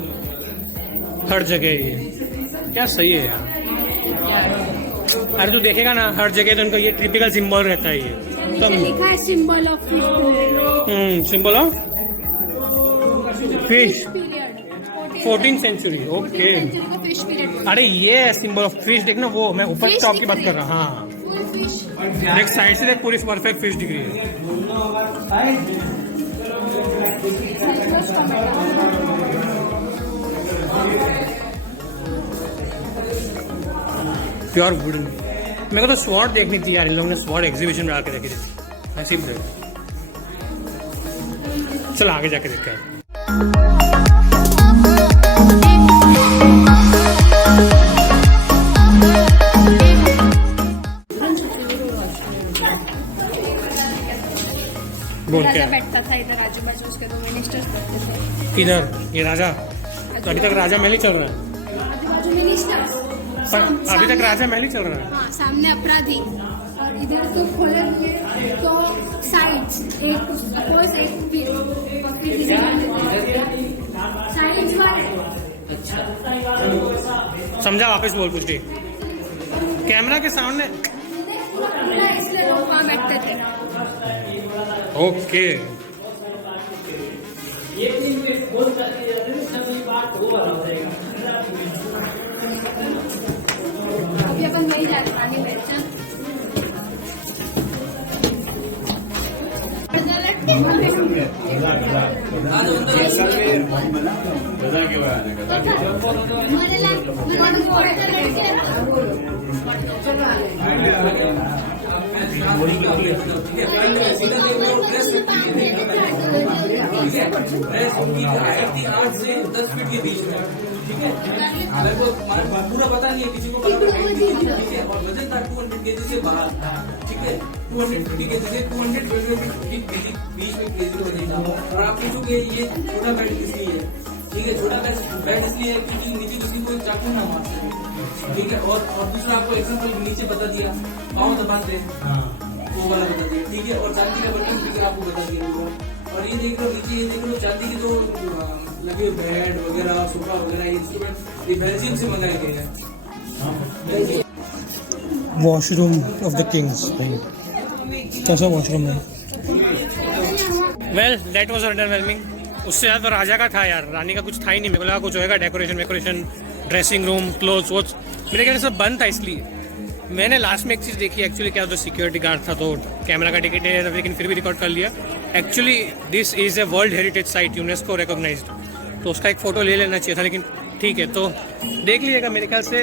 हर जगह। ये क्या सही है यार। अरे तू देखेगा ना हर जगह तो उनका ये टिपिकल सिंबल रहता है। ये तो लिखा है symbol of symbol of fish, period 14th century. Okay, fish period. अरे ये सिंबल ऑफ फिश देखना, वो मैं ऊपर Fish टॉप की दिख बात रही कर रहा हूँ। हाँ फुल फिश। एक साइड से देख, पूरी परफेक्ट फिश दिख रही है। Pure wooden. मेरे को तो स्वॉर्ड देखनी थी यार, इन लोगों ने स्वॉर्ड एग्जीबिशन में आके देखी थी। नसीब से चल आगे जाके देखते हैं। बोल राजा क्या बैठता था इधर, आजू बाजू उसके 2 मिनिस्टर्स बैठते थे। इधर ये राजा, तो अभी तक राजा महल ही चल रहा है। आजू बाजू मिनिस्टर्स, पर अभी तक राजा महल ही चल रहा है। हाँ, सामने अपराधी और इधर तो खोले हुए तो साइड्स, एक सपोज एक साइड्स वाले। समझा, वापस बोल कुछ भी। कैमरा के सामने। इसलिए लोग वहाँ बैठते थे। ओके अभी अपन नहीं जा पानी बैठते हैं। आठ से 10 फीट के बीच में, ठीक है। मेरे को पूरा पता नहीं है किसी को, ठीक है। और वजन था 200 kg से बाहर, ठीक है। 250 kg से 220 के बीच में केजी वजन था। और आप पूछोगे ये छोटा बेड इसलिए है, ठीक है। छोटा बेड इसलिए है क्योंकि नीचे किसी को चाकू ना मार सके, ठीक है। और दूसरा आपको एग्जाम्पल नीचे बता दिया, पाँव दबाते वो वाला बता दिया, ठीक है। और चांदी का बर्तन ठीक है आपको बता दिया। और ये देख लो नीचे, ये देख लो चांदी की तो लगे बेड वगैरह, सोफा वगैरह, ये इंस्ट्रूमेंट ये बेल्जियम से मंगाए गए हैं। वॉशरूम ऑफ द किंग्स भाई, कैसा वॉशरूम है। Well that was underwhelming. उससे ज़्यादा तो राजा का था यार, रानी का कुछ था ही नहीं। मेरे को लगा कुछ होएगा, डेकोरेशन, ड्रेसिंग रूम, क्लोथ्स वोथ्स। मेरे ख्याल से सब बंद था, इसलिए मैंने लास्ट में एक चीज़ देखी। एक्चुअली क्या होता, सिक्योरिटी गार्ड था तो कैमरा का टिकट है, लेकिन फिर भी रिकॉर्ड कर लिया। Actually this is a world heritage site, UNESCO recognised, तो उसका एक फ़ोटो ले लेना चाहिए था। लेकिन ठीक है, तो देख लीजिएगा। मेरे ख्याल से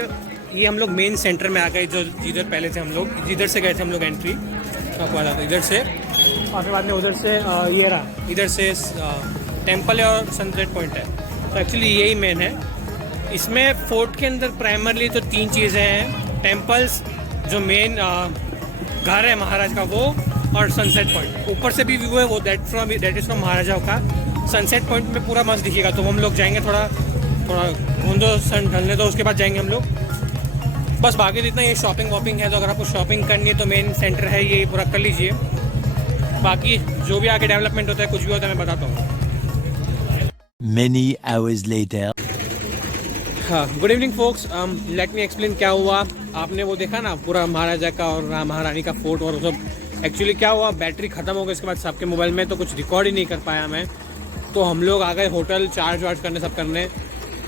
ये हम लोग मेन सेंटर में आ गए, जो जिधर पहले से हम लोग जिधर से गए थे हम लोग एंट्री इधर से, और फिर बाद में उधर से ये रहा, इधर से टेम्पल है और सनसेट पॉइंट है। तो एक्चुअली यही मेन है। इसमें फोर्ट के अंदर प्राइमरली तो 3 चीज़ें हैं, टेम्पल्स, जो मेन घर है महाराज का वो, और सनसेट पॉइंट। ऊपर से भी व्यू है वो, दैट इज़ फ्रॉम महाराजा का। सनसेट पॉइंट में पूरा मस्त दिखेगा, तो हम लोग जाएंगे, थोड़ा घूमो, सन ढलने दो, उसके बाद जाएंगे हम लोग। बस बाकी तो इतना, ये शॉपिंग वॉपिंग है, तो अगर आपको शॉपिंग करनी है तो मेन सेंटर है ये, पूरा कर लीजिए। बाकी जो भी आगे डेवलपमेंट होता है, कुछ भी होता है, मैं बताता हूँ। Many hours later. हाँ, good evening folks. Let me explain क्या हुआ। आपने वो देखा ना पूरा महाराजा का और महारानी का फोर्ट और सब। एक्चुअली क्या हुआ, बैटरी ख़त्म हो गई इसके बाद सबके मोबाइल में, तो कुछ रिकॉर्ड ही नहीं कर पाया मैं। तो हम लोग आ गए होटल, चार्ज वार्ज करने, सब करने।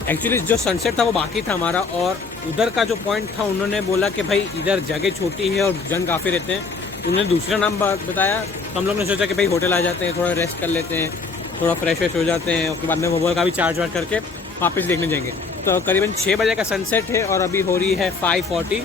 एक्चुअली जो सनसेट था वो बाकी था हमारा, और उधर का जो पॉइंट था उन्होंने बोला कि भाई इधर जगह छोटी है और जन काफ़ी रहते हैं। उन्होंने दूसरा नाम बताया, तो हम लोग ने सोचा कि भाई होटल आ जाते हैं, थोड़ा रेस्ट कर लेते हैं, थोड़ा फ्रेश हो जाते हैं, उसके बाद में मोबाइल का भी चार्ज वार्ज करके वापस देखने जाएंगे। तो करीबन 6 बजे का सनसेट है और अभी हो रही है 5:40,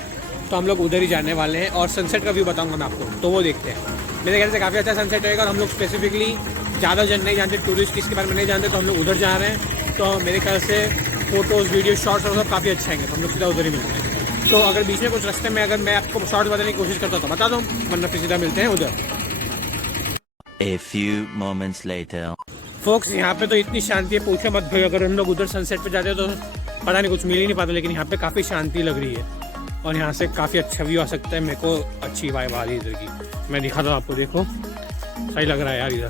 तो हम लोग उधर ही जाने वाले हैं। और सनसेट का व्यू बताऊंगा मैं आपको, तो वो देखते हैं। मेरे ख्याल से काफ़ी अच्छा सनसेट रहेगा, और हम लोग स्पेसिफिकली ज़्यादा जन नहीं जानते, टूरिस्ट इसके बारे में नहीं जानते, तो हम लोग उधर जा रहे हैं। तो मेरे ख्याल से फोटोज़, वीडियो, शॉर्ट्स और सब काफ़ी अच्छा आएंगे, तो हम लोग सीधा उधर ही मिलते हैं। तो अगर बीच में कुछ रास्ते में अगर मैं आपको शॉर्ट बताने की कोशिश करता तो बता दूँ, वरना फिर सीधा मिलते हैं उधर। A few moments later. Folks यहाँ पे तो इतनी शांति है, पूछे मत भाई। अगर हम लोग उधर सनसेट पे जाते हो तो पता नहीं कुछ मिल ही नहीं पाता, लेकिन यहाँ पे काफ़ी शांति लग रही है और यहाँ से काफ़ी अच्छा व्यू आ सकता है। मेरे को अच्छी वाइब आ रही है इधर की, मैं दिखाता हूँ आपको, देखो सही लग रहा है यार। इधर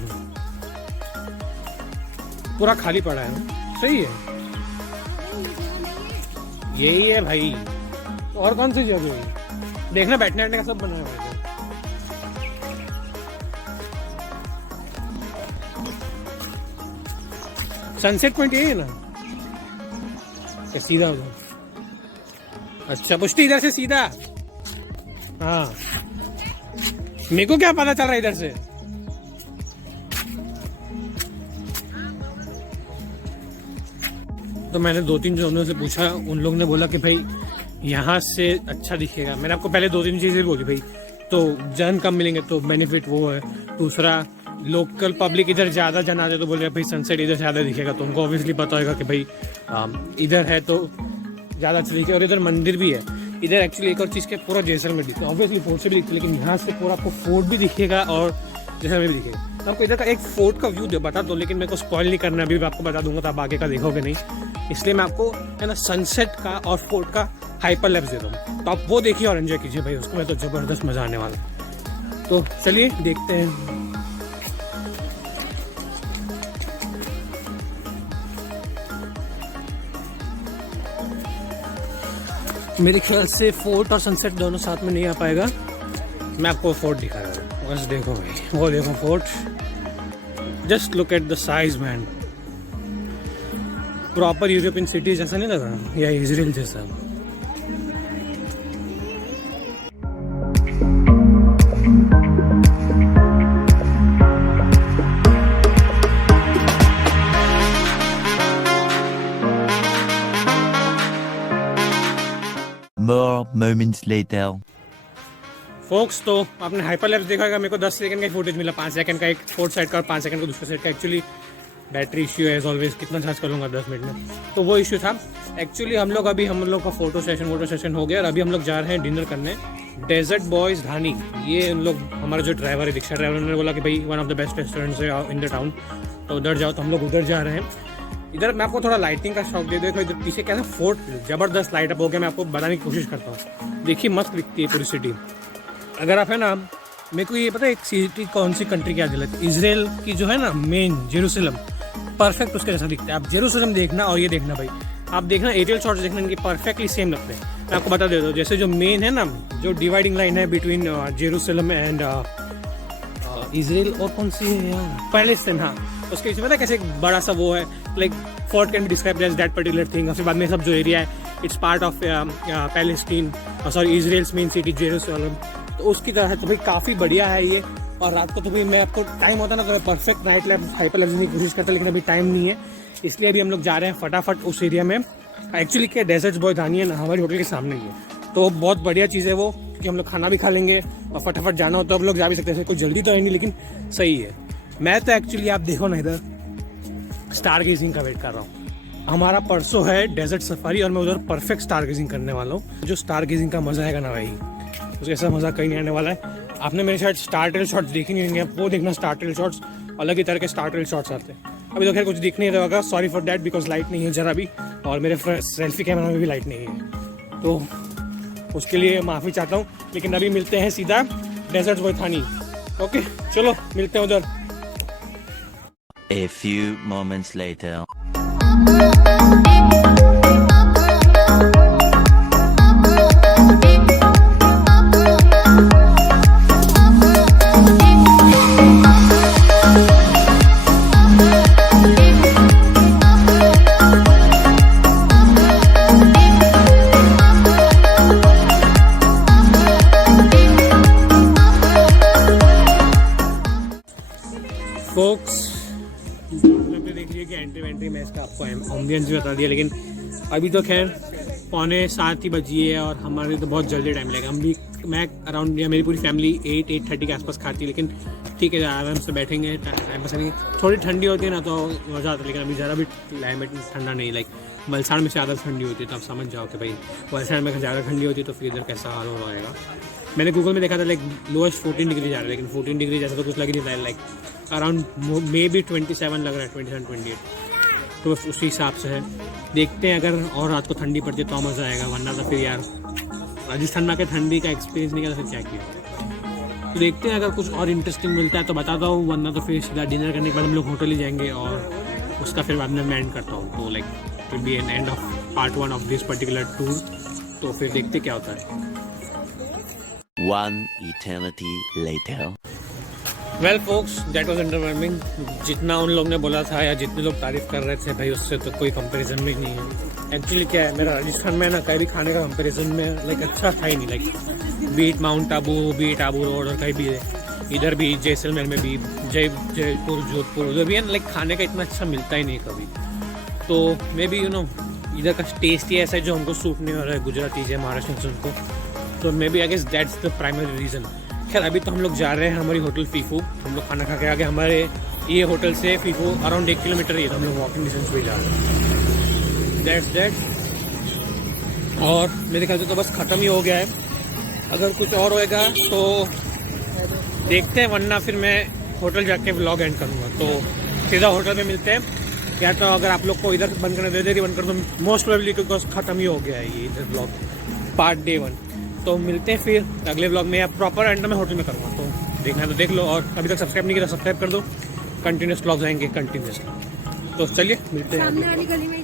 पूरा खाली पड़ा है ना, सही है, यही है भाई। और कौन सी जगह है, देखना बैठने बैठने का सब बना हुआ है। सनसेट पॉइंट यही है ना, क्या सीधा उधर? अच्छा पुष्टि इधर से सीधा, हाँ मेरे को क्या पता चल रहा है इधर से। तो मैंने 2-3 जनों से पूछा, उन लोग ने बोला कि भाई यहाँ से अच्छा दिखेगा। मैंने आपको पहले 2-3 चीज़ें बोली भाई, तो जन कम मिलेंगे तो बेनिफिट वो है। दूसरा, लोकल पब्लिक इधर ज़्यादा जन आते तो बोल रहे भाई सनसेट इधर ज़्यादा दिखेगा, तो उनको ऑब्वियसली पता होगा कि भाई इधर है तो ज़्यादा अच्छा दिखेगा। और इधर मंदिर भी है। इधर एक्चुअली एक और चीज़ के पूरा जैसलमेर दिखता है, ऑब्वियसली फोर्ट से भी दिखता है, लेकिन यहाँ से पूरा आपको फोर्ट भी दिखेगा और जैसलमेर भी दिखेगा। तो आपको इधर का एक फोर्ट का व्यू बता दो, लेकिन मेरे को स्पॉइल नहीं करना, अभी आपको बता दूंगा तो आप आगे का देखोगे नहीं, इसलिए मैं आपको है ना सनसेट का और फोर्ट का हाइपर लैप्स दे दूँ, तो आप वो देखिए और एंजॉय कीजिए भाई उसको, मैं तो ज़बरदस्त मज़ा आने वाला है। तो चलिए देखते हैं। मेरे ख्याल से फोर्ट और सनसेट दोनों साथ में नहीं आ पाएगा, मैं आपको फोर्ट दिखा रहा हूँ, बस देखो भाई, वो देखो fort, just look at the size man. Proper European city जैसा नहीं लग रहा, या इजराइल जैसा। More moments later. फोक्स, तो आपने हाइपर लैप्स देखा होगा, मेरे को 10 सेकंड का फुटेज मिला, 5 सेकंड का एक फोर्थ साइड का और 5 सेकंड का दूसरे साइड का। एक्चुअली बैटरी इश्यू है एज ऑलवेज, कितना चार्ज कर लूँगा 10 मिनट में, तो वो इश्यू था। एक्चुअली हम लोग का फोटो सेशन हो गया और अभी हम लोग जा रहे हैं डिनर करने डेजर्ट बॉयज़ धानी। ये उन लोग, हमारा जो ड्राइवर है, रिक्शा ड्राइवर, उन्होंने बोला कि भाई one of the best restaurants है इन द टाउन, तो उधर जाओ, तो हम लोग उधर जा रहे हैं। इधर मैं आपको थोड़ा लाइटिंग का शौक दे देखो, इधर पीछे कैसा फोर्ट ज़बरदस्त लाइट अप हो गया, मैं आपको बताने की कोशिश करता हूँ। देखिए मस्त दिखती है पूरी सिटी। अगर आप है ना, मेरे को ये पता है एक सिटी कौन सी कंट्री की याद दिलाती है, इजराइल की जो है ना मेन जेरूसलम, परफेक्ट उसके जैसा दिखता है। आप जेरूसलम देखना और ये देखना भाई, आप देखना एरियल शॉट्स देखना, इनके परफेक्टली सेम लगते हैं। मैं आपको बता देता हूँ, जैसे जो मेन है ना, जो डिवाइडिंग लाइन है बिटवीन जेरूसलम एंड इजराइल, और कौन सी है यार, पैलेस्टाइन, हाँ, उसके पीछे पता है कैसे एक बड़ा सा वो है, like fort can be described as that particular thing. उसके बाद में सब जो एरिया है, it's part of Palestine, sorry Israel's main city Jerusalem, तो उसकी तरह है। तो भाई काफ़ी बढ़िया है ये। और रात को तो भाई मैं आपको टाइम होता ना तो मैं perfect night lap hyper lap की कोशिश करता, लेकिन अभी टाइम नहीं है, इसलिए अभी हम लोग जा रहे हैं फटाफट उस एरिया में। एक्चुअली क्या डेजर्ट बॉय धानी है ना, हमारी होटल के सामने ही है, तो बहुत बढ़िया चीज़ है वो, क्योंकि हम लोग खाना भी खा लेंगे और फटाफट जाना हो तो हम लोग जा भी सकते हैं। कोई जल्दी तो है नहीं, लेकिन सही है। मैं तो एक्चुअली आप देखो ना, इधर स्टार गेजिंग का वेट कर रहा हूँ। हमारा परसों है डेजर्ट सफारी और मैं उधर परफेक्ट स्टार गेजिंग करने वाला हूँ। जो स्टार गेजिंग का मज़ा आएगा ना भाई, उसके ऐसा मज़ा कहीं नहीं आने वाला है। आपने मेरे शायद स्टार ट्रेल शॉट्स देखे नहीं होंगे, वो देखना स्टार ट्रेल शॉट्स, अलग ही तरह के स्टार ट्रेल शॉट्स आते हैं। अभी तो खैर कुछ दिख नहीं रहा होगा, sorry for that, because light नहीं है जरा भी, और मेरे सेल्फी कैमरा में भी लाइट नहीं है, तो उसके लिए माफ़ी चाहता हूँ। लेकिन अभी मिलते हैं सीधा डेजर्ट बॉय धानी। ओके चलो मिलते हैं उधर। A few moments later. Folks, देख लीजिए कि एंट्री मैं इसका आपको एम्बियंस भी बता दिया, लेकिन अभी तो खैर 6:45 ही बजी है और हमारे तो बहुत जल्दी टाइम लगेगा। हम भी, मैं अराउंड, या मेरी पूरी फैमिली 8-8:30 के आसपास खाती है, लेकिन ठीक है आराम से बैठेंगे, टाइम पास करेंगे। थोड़ी ठंडी होती है ना तो मज़ा आता है, लेकिन अभी ज़रा भी क्लाइमेट ठंडा नहीं, लाइक वलसाड़ में ज़्यादा ठंडी होती है, तो आप समझ जाओ कि भाई वलसाड़ में ज़्यादा ठंडी होती है तो फिर इधर कैसा हाल हो रहेगा। मैंने गूगल में देखा था लाइक लोएस्ट 14 डिग्री जा रहा है, लेकिन 14 डिग्री जैसा तो कुछ लग नहीं रहा है, लाइक अराउंड मे बी 27 लग रहा है, 27 28, तो उसी हिसाब से है। देखते हैं अगर और रात को ठंडी पड़ती है तो मज़ा आएगा, वरना तो फिर यार राजस्थान में आके ठंडी का एक्सपीरियंस नहीं किया तो फिर क्या किया। तो देखते हैं अगर कुछ और इंटरेस्टिंग मिलता है तो बताता हूँ, वरना तो फिर सीधा डिनर करने के बाद हम लोग होटल ही जाएंगे और उसका फिर बाद में मैं एंड करता हूँ। तो like will be an end of part 1 of this particular tour. तो फिर देखते क्या होता है। One eternity later. Well folks, that was underwhelming. जितना उन लोग ने बोला था या जितने लोग तारीफ कर रहे थे भाई, उससे तो कोई कंपैरिजन भी नहीं है। एक्चुअली क्या है, मेरा राजस्थान में ना कहीं भी खाने का कंपैरिजन में लाइक अच्छा था ही नहीं। Like beat Mount Abu, beat Abu Road और कहीं भी है, इधर भी जैसलमेर में भी, जयपुर जोधपुर उधर भी है, लाइक खाने का इतना अच्छा मिलता ही नहीं कभी। तो मे बी इधर का टेस्ट ही ऐसा है जो हमको सूट नहीं हो रहा है, गुजराती है महाराष्ट्र को। तो maybe I guess that's the primary reason. खैर अभी तो हम लोग जा रहे हैं हमारी होटल फीफू, हम लोग खाना खा के आगे हमारे ये होटल से फीफू अराउंड 1 किलोमीटर ही है, तो हम लोग वॉकिंग डिस्टेंस पे जा रहे हैं। That's that. और मेरे ख्याल से तो बस ख़त्म ही हो गया है। अगर कुछ और होएगा तो देखते हैं, वरना फिर मैं होटल जाके व्लॉग एंड करूँगा। तो सीधा होटल में मिलते हैं, या तो अगर आप लोग को इधर बंद करने दे देरी बंद कर दो, मोस्ट प्रोबेबली बिकॉज ख़त्म ही हो गया है ये इधर व्लॉग पार्ट डे 1। तो मिलते हैं फिर अगले व्लॉग में, या प्रॉपर एंड में होटल में करूँगा। तो देखना है तो देख लो, और अभी तक सब्सक्राइब नहीं किया तो सब्सक्राइब कर दो। कंटिन्यूस व्लॉग्स आएंगे कंटिन्यूसली। तो चलिए मिलते हैं। सामने वाली गली में